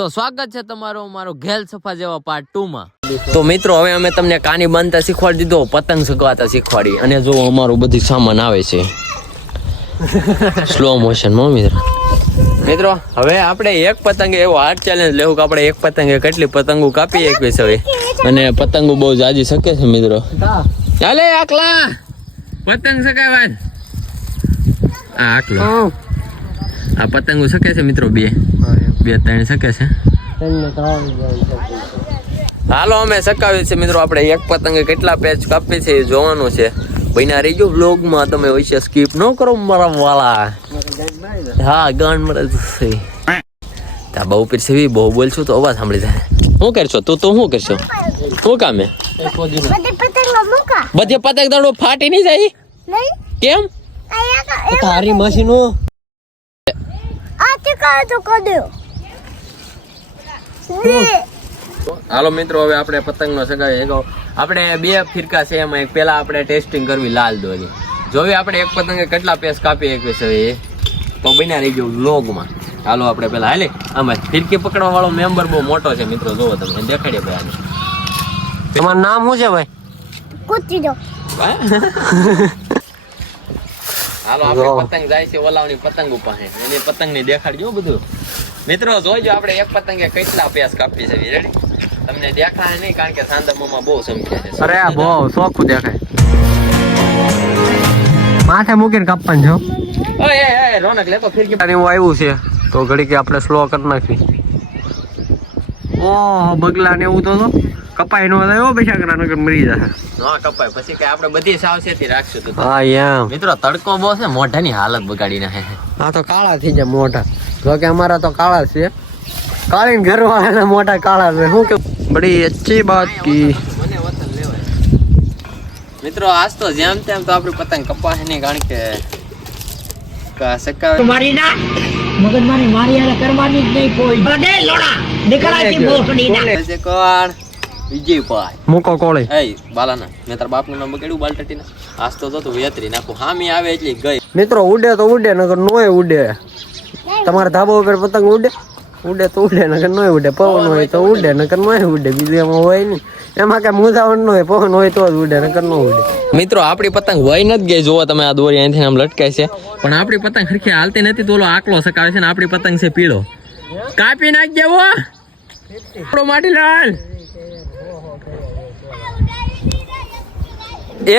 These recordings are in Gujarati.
તો સ્વાગત છે તમારો મારો ઘેલ સફા જેવા પાર્ટ 2 માં। તો મિત્રો હવે અમે તમને કાની બાંધતા શીખવાડી દીધો, પતંગ ચગાવતા શીખવાડી, અને જો અમારું બધું સામાન આવે છે સ્લો મોશન માં મિત્રો। હવે આપણે એક પતંગ એવો હાર્ડ ચેલેન્જ લેવું કે આપણે એક પતંગે કેટલી પતંગો કાપી એકવીસ હવે, અને પતંગો બહુ જાજી શકે છે મિત્રો। ચાલે આકલા પતંગ સગાવાન આ આકલો આ પતંગો શકે છે મિત્રો, બે ત્રણ શકે છે। હાલો અમે સકાવી છે મિત્રો, આપણે એક પતંગે કેટલા પેચ કાપી છે એ જોવાનું છે। ભાઈના રહી ગયો વ્લોગ માં, તમે વૈસે સ્કીપ ન કરો મારા વાલા। હા ગાંડ મરે છે તાબા ઉપર છે, બહુ બોલશું તો અવાજ સાંભળી જાય। શું કરશો તું શું કરશો? શું કામે બધે પતંગ દડો ફાટી નહીં જાય? કેમ? તારી મશીનો હાલો મિત્રો હવે આપણે પતંગ નો સગાવી, આપણે બે ફિરકા છે એમાં એક પેલા આપણે ટેસ્ટિંગ કરવી લાલ દોરી, જોવી આપણે એક પતંગે કેટલા પેસ કાપી એક છે તો બન્યા રહી ગયું વ્લોગ માં। હાલો આપણે પેલા હાલે આમાં ફિરકી પકડવા વાળો મેમ્બર બહુ મોટો છે મિત્રો, જોવો તમે દેખાડીએ ભાઈ। તમારું નામ શું છે ભાઈ? કુચીડો। હાલો આપણે પતંગ જાય છે ઓલાવની પતંગ પાસે, એની પતંગ ની દેખાડજો બધું મિત્રો, જોઈજો આપણે એક પતંગે કેટલા પેસ કાપી છે। રેડી? તમને દેખાય નહીં કારણ કે સાંદમામાં બહુ સમજે છે। અરે આ બહુ સોખું દેખાય, માથે મૂકીને કાપવાનું છો। ઓય એ રોનક લે તો ફિરકી હું આવ્યું છે તો ઘડી કે આપણે સ્લો કરી નાખી। ઓહો બગલા ને એવું તો કપાઈ નો થાય બેસાકરા નગર મરી જશે। હા કપાય પછી કે આપણે બધી સાવચેતી રાખશું તો। હા યાર મિત્રો તડકો બહુ છે, મોઢાની હાલત બગાડી નાખે। હા તો કાળા થઈ જાય મોઢા, જો કે અમારા તો કાળા છે, કાળીને ઘરવાળાના મોઢા કાળા છે। શું કે બડી અચ્છી બાત કી મને વતન લેવાય મિત્રો। આજ તો જેમ તેમ તો આપણી પતંગ કપાય નહીં કારણ કે મારી ના મગજ મારી આને કરવાની જ નહીં કોઈ બડે લોડા નીકળાતી બોકડી ના છે કોણ વિજયભાઈ મૂકો કોળી એ બાલાના મેં તાર બાપનું નામ બગાડ્યું બાલટટીના। આજ તો તો વેતરી નાખું હામી આવે એટલે ગઈ મિત્રો। ઉડે તો ઉડે નગર નોય ઉડે, તમારા ધાબા ઉપર પતંગ ઉડે તો ઉડે નગર નોય ઉડે, પવન હોય તો ઉડે નગર નોય ઉડે, બીજું એમાં હોય નહીં, એમાં કઈ મુંજાવણ ન હોય, પવન હોય તો જ ઉડે નગર ન ઉડે। મિત્રો આપણી પતંગ વહી નથી ગઈ, જોવો તમે આ દોરી અહીંથી આમ લટકાય છે, પણ આપણી પતંગ હરખી હાલતી નથી તો ઓલો આકલો સકાવે છે ને આપણી પતંગ છે પીળો, કાપી નાખ દેવો આપણો માટીલાલ એ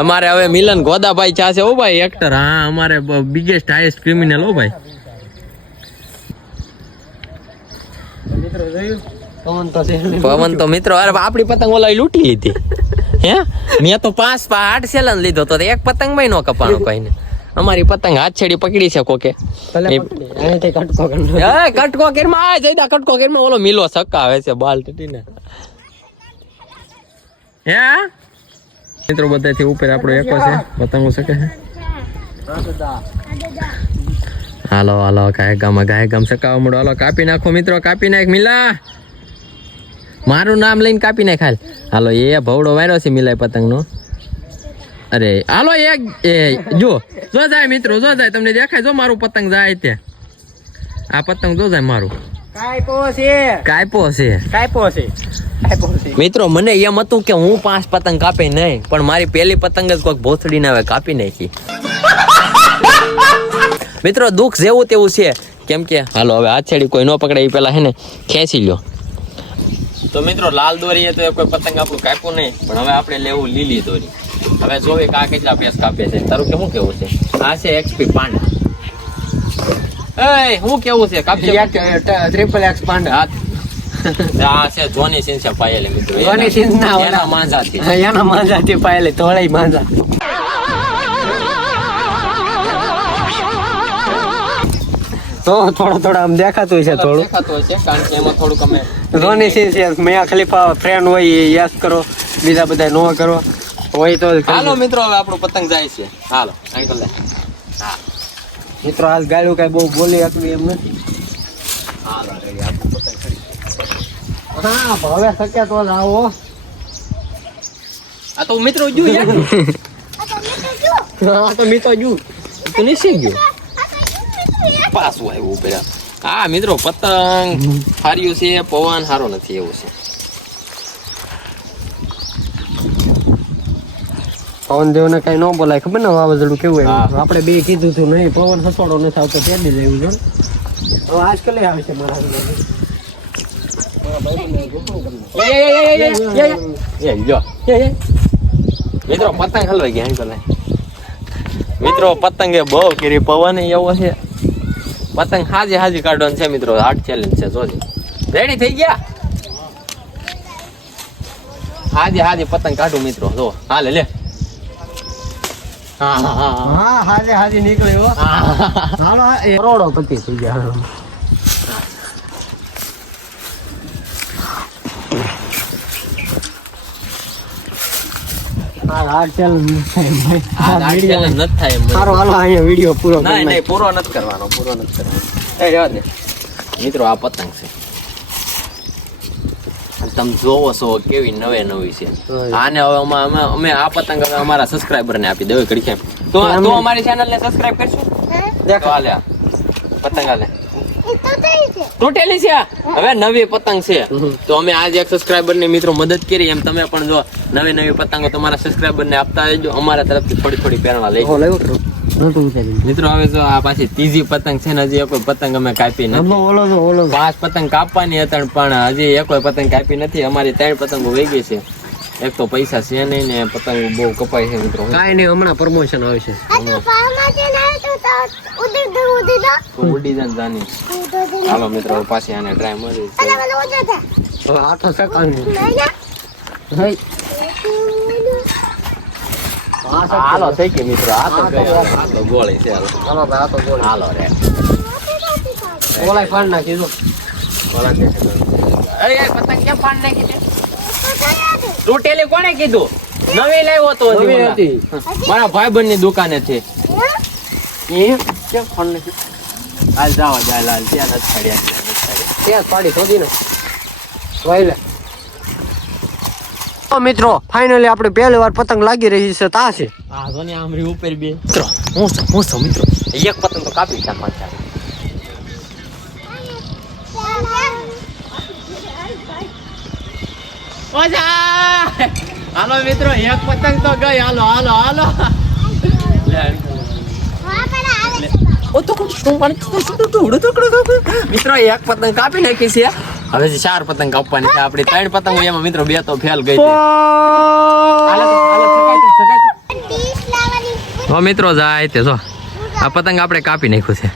અમારે હવે મિલન ગોદાભાઈ ચા છે ઓ ભાઈ એક્ટર। હા અમારે બિગેસ્ટ હાઈએસ્ટ ક્રિમિનલ ઓ ભાઈ। પવન તો મિત્રો અરે આપણી પતંગ ઓલા લૂંટી લીધી હે, મેં તો 5 સેલન લીધો તો એક પતંગ માં નો કપાણો કઈને। અમારી પતંગ હાથ છેડી પકડી છે કોકે, કટકો કેરમાં જઈદા કટકો કેરમાં ઓલો મિલો સકાવે છે બાલ ટટીને હે મિત્રો। બધાથી ઉપર આપણો એકો છે પતંગો શકે છે। હાલો હાલો ગાય ગામ સકાવા મળો, હાલો કાપી નાખો મિત્રો, કાપી નાખ મિલા, મારું નામ લઈને કાપી નાખ હાલ। હાલો એ ભવડો વાયરો છે મિલાય પતંગ નો, અરે હાલો એક જો જાય મિત્રો, જો જાય તમને દેખાય, જો મારું પતંગ જાય ત્યાં, આ પતંગ જો જાય મારું કાપ્યો છે મિત્રો। મને એમ હતું કે હું 5 પતંગ કાપી નહીં, પણ મારી પહેલી પતંગ જ કોઈક ભોસડી ના આવે કાપી નાખી મિત્રો। દુઃખ જેવું તેવું છે કેમ કે હાલો હવે હાથેડી કોઈ ન પકડે એ પેલા હે ને ખેંચી લ્યો તો મિત્રો। લાલ દોરી તો કોઈ પતંગ આપણું કાપ્યું નહીં, પણ હવે આપણે લેવું લીલી દોરી। હવે જોવે કે આ કેટલા પેસ કાપે છે, તારું કે શું કેવું છે? આ છે એક્સપી પાંડા, એ હું કેવું છે કાપશે ટ્રિપલ એક્સ પાંડા, આ છે જોની સિંહ છે પાયેલી મિત્રો, જોની સિંહ ના એના માંજાથી એના માંજાથી પાયેલી ધોળાઈ માંજા। તો થોડો આમ દેખાતું છે, થોડું દેખાતું છે કારણ કે એમાં થોડુંક અમે રોની સિંહ છે, મિયા ખલીફા ફ્રેન્ડ હોય યસ કરો, બીજા બધા નો કરો હોય તો। હાલો મિત્રો હવે આપણું પતંગ જાય છે, હાલો આંકલ લે। હા મિત્રો આજ ગાળું કઈ બહુ બોલી શકવી એમ નથી। હાલો આપણું પતંગ ખરી, હા હવે શક્ય તો આવો આ તો મિત્રો જો યાર આ તો મિત્રો જો તો નહીં ગયો પાછું આવ્યું પેલા હા મિત્રો પતંગ હાર્યું છે, પવન સારો નથી એવું છે. પવન દેવને કઈ ન બોલાય ખબર ને વાવાઝોડું કેવું હા. હોય. આપણે બે કીધું તું નહીં પવન હસોડો નથી આવતો તેડી જેવું છે. હવે આજકાલ આવે છે મારા મિત્રો પતંગ હલવાઈ ગયા પેલા. મિત્રો પતંગ એ બહુ કરી, પવન એવો છે. પતંગ હાજી હાજી કાઢવાનું છે મિત્રો, હાર્ડ ચેલેન્જ છે. જોજે રેડી થઈ ગયા. હાજી હાજી પતંગ કાઢું મિત્રો. જો હાલે લે. હા હા હા હા હાજે હાજે નીકળ્યો હાલો કરોડો પતિ થઈ ગયા. હાર્ડ ચેલેન્જ હાર્ડ ચેલેન્જ નથી થાય એમ. સારો હાલો અહીંયા વિડીયો પૂરો કરી નહીં નાખીએ. નહીં પૂરો નથી કરવાનો, પૂરો નથી કરવાનો. એ રહેવા દે મિત્રો, આ પતંગ છે. અને તમે જોવો છો કેવી નવે નવી છે. આને હવે અમે આ પતંગ હવે અમારા સબસ્ક્રાઇબર ને આપી દેવો ઘડી કેમ તો અમારી ચેનલ ને સબસ્ક્રાઇબ કરશો. દેખો હાલે આ પતંગ હાલે તૂટેલી છે. હવે નવી પતંગ છે તો અમે આજ એક સબસ્ક્રાઇબર ની મિત્રો મદદ કરી, એમ તમે પણ જો નવી નવી પતંગો તમારા સબસ્ક્રાઇબર ને આપતા રહેજો. અમારા તરફથી થોડી થોડી પ્રેરણા લઈ મિત્રો. હવે જો આ પાછી ત્રીજી પતંગ છે ને, હજી કોઈ પતંગ અમે કાપી નથી. ઓલો 5 પતંગ કાપવાની હતી પણ હજી એક પતંગ કાપી નથી. અમારી 3 પતંગો વહી ગઈ છે. એક તો પૈસા છે નહીં ને પતંગ બહુ કપાય છે મિત્રો. કાંઈ નહીં, હમણાં પ્રમોશન આવશે. ઉડી જાય જાની. હાલો મિત્રો પાછી આને ટ્રાય મારી. હવે આઠો સેકન્ડ હાલો થઈ ગઈ મિત્રો. આ તો ગોળી છે. હાલો ભાઈ આ તો બોલ હાલો રે ઓલાય પાડ નાખી દો. પતંગ કેમ પાડ નાખી દે? તૂટેલી કોને કીધું? નવી લાવ્યો તો નવી હતી. મારા ભાઈબંધ ની દુકાને છે. એ કેમ ફોન નથી? હાલ જાવ જાય લાલ ત્યાં નથી છાડ્યા. ત્યાં પાડી શોધી ને વાયલે. તો મિત્રો ફાઇનલી આપણે પહેલી વાર પતંગ લાગી રહી છે તા છે. હા જો ને આમરી ઉપર બે મિત્રો. હું છું મિત્રો. એક પતંગ તો કાપી નાખવા ચાલે. ઓજા હાલો મિત્રો, એક પતંગ તો ગઈ. હાલો હાલો હાલો. મિત્રો એક પતંગ કાપી નાખી છે. હવે 4 પતંગ કાપવાની છે. આપણી 3 પતંગો એમાં મિત્રો 2 તો ફેલ ગઈ છે. હો મિત્રો જાય તે જો આ પતંગ આપણે કાપી નાખ્યું છે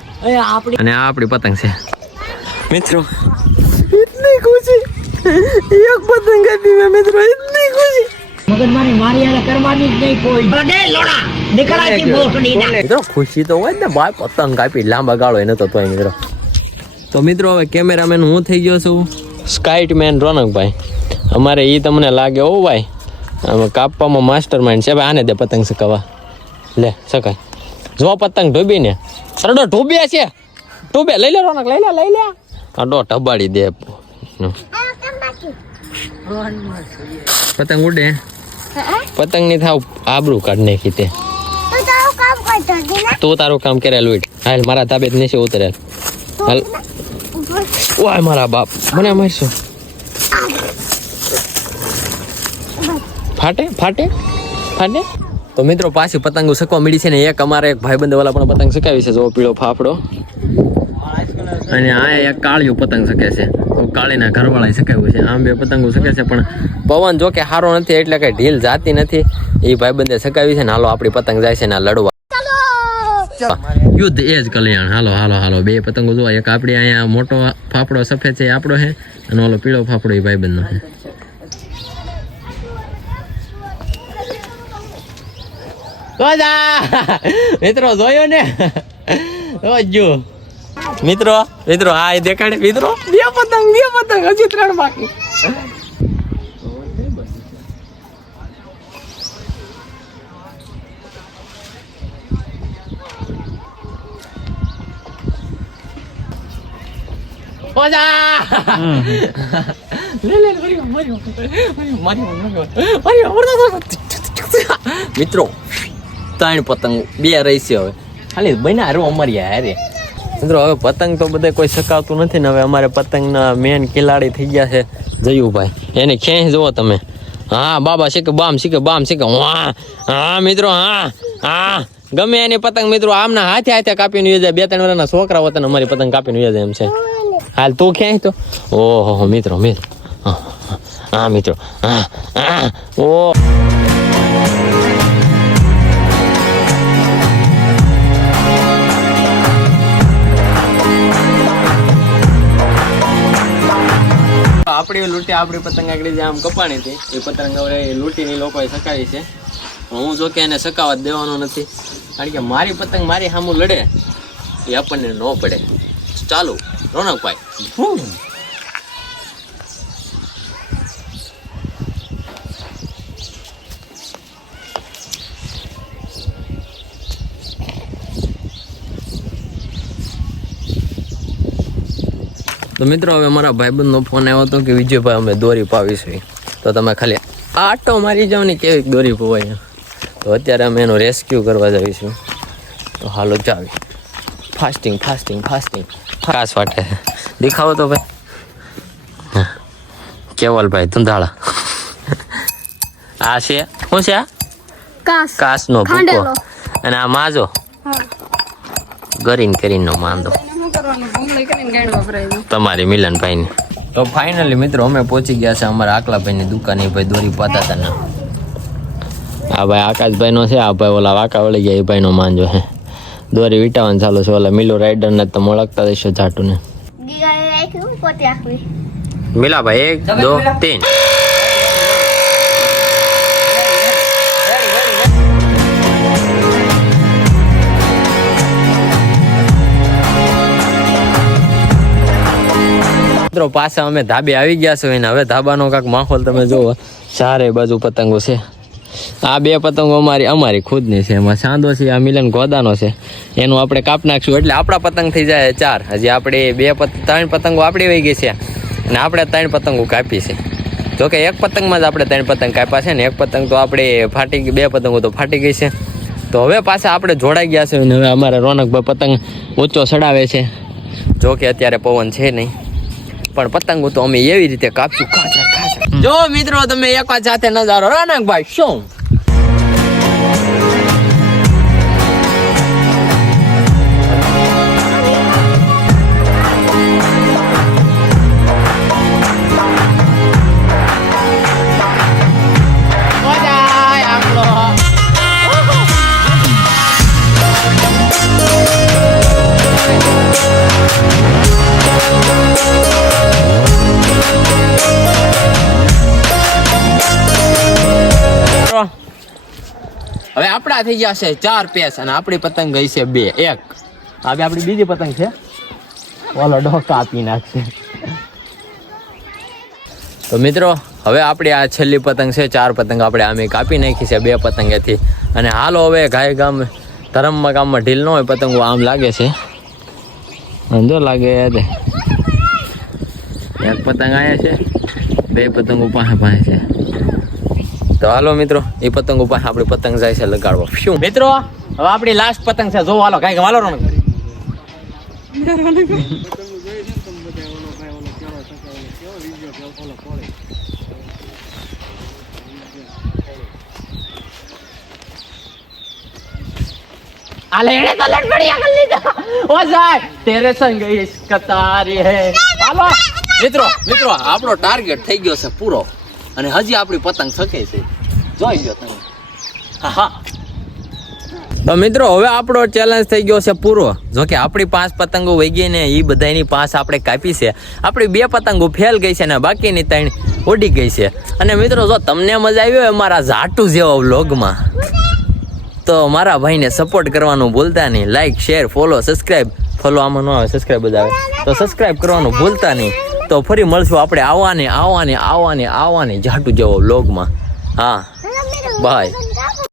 અને આ આપણી પતંગ છે મિત્રો. ઇતની ખુશી એક પતંગ કાપી મેં મિત્રો, ઇતની ખુશી. મગજમારી મારી હારે કરવાની જ નહીં કોઈ. બડે લોડા નીકળાતી ભોસડી ના. મિત્રો ખુશી તો હોય ને ભાઈ, પતંગ કાપી લાંબા ગાળો એ નતો તોય મિત્રો. તો મિત્રો હવે કેમેરામેન હું થઈ ગયો છું સ્કાઇટમેન રોનકભાઈ. અમારે ઈ તમને લાગે ઓ ભાઈ કાપવામાં માસ્ટર માઇન્ડ છે ભાઈ. આને દે પતંગ સકાવા લે સકાય. જો પતંગ ઢોબી ને સરડો ઢોબ્યા છે. ઢોબે લઈ લે રોનક, લઈ લે આડો ટબાડી દે. પતંગ ઉડે પતંગ ની થાવ આબરૂ કાઢ નાખી તે. તું તારું કામ કરેલું ઈટ હાલ મારા તાબેત નીચે ઉતરેલ. હાલ ઓય મારા બાપ મને મારશો. ફાટે ફાટે ફાટે. તો મિત્રો પાછી પતંગો સકવા મળી છે ને. એક અમારે એક ભાઈબંધ વાળા પણ પતંગ સકાવી છે. જો પીળો ફાફડો અને આ એક કાળિયું પતંગ શકે છે. કાળીના ઘરવાળા સકાવ્યું છે. આમ 2 પતંગો શકે છે પણ પવન જો કે સારો નથી એટલે કઈ ઢીલ જાતી નથી. એ ભાઈબંધે સકાવી છે ને. હાલો આપણી પતંગ જાય છે ને લડવા. યુદ્ધ એ જ કલ્યાણ. હાલો હાલો હાલો 2 પતંગો જોવા. એક આપડી અહીંયા મોટો ફાફડો સફેદ છે આપણો છે અને ઓલો પીળો ફાફડો એ ભાઈબંધનો છે. મિત્રો જોયો ને જો મિત્રો મિત્રો હા એ દેખાડે મિત્રો. 2 પતંગ હજી 3 બાકી. મિત્રો 3 પતંગ 2 રહી છે હવે ખાલી બન્યા હારું અમારી હારે. મિત્રો હવે પતંગ તો બધે કોઈ સકાવતું નથી ને હવે અમારે પતંગના મેન ખેલાડી થઈ ગયા છે જયુભાઈ. એને ખેંચ જુઓ તમે. હા બાબા શીખે બામ શીખે બામ શીખે. હા મિત્રો હા ગમે એની પતંગ મિત્રો આમના હાથે હાથે કાપીને જાય. 2-3 વર્ષના છોકરા હોતા ને અમારી પતંગ કાપીને જાય એમ છે. હાલ તું ખેંચ તો. ઓહો મિત્રો હા મિત્રો ઓ આપણી લૂંટી આપણી પતંગ આગળ જે આમ કપાણી હતી એ પતંગ હવે લૂંટીની લોકોએ સકાવી છે. હું જો કે એને સકાવવા દેવાનો નથી કારણ કે મારી પતંગ મારી સામું લડે એ આપણને ન પડે. ચાલો રોનકભાઈ. તો મિત્રો હવે મારા ભાઈબંધનો ફોન આવ્યો હતો કે વિજયભાઈ અમે દોરી પાવીશું તો તમે ખાલી આટો મારી જાઓ ને કેવી દોરી પવાય. તો અત્યારે અમે એનો રેસ્ક્યુ કરવા જઈશું. તો હાલો ચાવી ફાસ્ટિંગ ખાસ વાટે દેખાવો તો ભાઈ. કેવલભાઈ ધુંધાળા આ છે શું છે આ કાસનો ભૂકો અને આ માજો કરીને માંદો તમારી મિલનભાઈની. તો ફાઇનલી મિત્રો અમે પહોંચી ગયા છે અમારા આકલાભાઈની દુકાને. ભાઈ દોરી પાતા હતા ને આ ભાઈ આકાશભાઈનો છે. આ ભાઈ ઓલા વાંકા વળી ગયા એ ભાઈનો માંજો છે. દોરી વીટાવાનું ચાલુ છે. ઓલા મિલો રાઈડરને તમે ઓળખતા દઈશો જાટુને. મિલાભાઈ 1 2 3 મિત્રો પાછા અમે ધાબે આવી ગયા છે ને હવે ધાબાનો કાંક માહોલ તમે જુઓ. ચારે બાજુ પતંગો છે. આ 2 પતંગો અમારી ખુદની છે. એમાં સાંદો છે આ મિલન ગોદાનો છે. એનું આપણે કાપ નાખશું એટલે આપણા પતંગ થઈ જાય 4. હજી આપણે 3 પતંગો આપણી વહી ગઈ છે અને આપણે 3 પતંગો કાપી છે. જોકે 1 પતંગમાં જ આપણે 3 પતંગ કાપ્યા છે ને 1 પતંગ તો આપણે ફાટી ગઈ. 2 પતંગો તો ફાટી ગઈ છે. તો હવે પાછા આપણે જોડાઈ ગયા છે અને હવે અમારા રોનકભાઈ પતંગ ઊંચો ચડાવે છે. જોકે અત્યારે પવન છે નહીં પણ પતંગો તો અમે એવી રીતે કાપશું ખાચા. જો મિત્રો તમે એક વાત સાથે નજારો રોનકભાઈ શું હવે આપણા થઈ ગયા છે 4 પેસ અને આપણી પતંગ ગઈ છે 2. 1 હવે આપણી બીજી પતંગ છે ઓલો ડોકા આપી નાખશે. તો મિત્રો હવે આપણે આ છેલ્લી પતંગ છે. 4 પતંગ આપણે આમે કાપી નાખી છે 2 પતંગેથી. અને હાલો હવે ગાય ગામ ધરમમાં ગામમાં ઢીલ ન હોય પતંગો આમ લાગે છે. જો લાગે એક પતંગ આયા છે 2 પતંગો પાસે છે. તો હાલો મિત્રો એ પતંગો પાસે આપણી પતંગ જાય છે લગાડવા. શું મિત્રો હવે આપણી લાસ્ટ પતંગ છે. જો હાલો કાંઈક હાલો રોનક. આલે એને તો લડબડિયા કરી લીધા. ઓ સાહેબ તેરે સંગ ઇશ્ક તારી હે. હાલો મિત્રો આપણો ટાર્ગેટ થઈ ગયો છે પૂરો અને હજી આપણી પતંગ શકે છે. જોઈ લો તમે. હા તો મિત્રો હવે આપણો ચેલેન્જ થઈ ગયો છે પૂરો. જો કે આપણી 5 પતંગો વહી ગઈ ને એ બધાની 5 આપણે કાપી છે. આપણી 2 પતંગો ફેલ ગઈ છે ને બાકીની 3 ઉડી ગઈ છે. અને મિત્રો જો તમને મજા આવી હોય મારા જાટુ જેવા વ્લોગમાં તો મારા ભાઈને સપોર્ટ કરવાનું ભૂલતા નહીં. Like share follow subscribe. Follow આમાં ન આવે સબસ્ક્રાઈબ જ આવે તો સબસ્ક્રાઈબ કરવાનું ભૂલતા નહીં. તો ફરી મળશું આપણે આવવાની જાટુ જેવો વ્લોગમાં. હા બાય.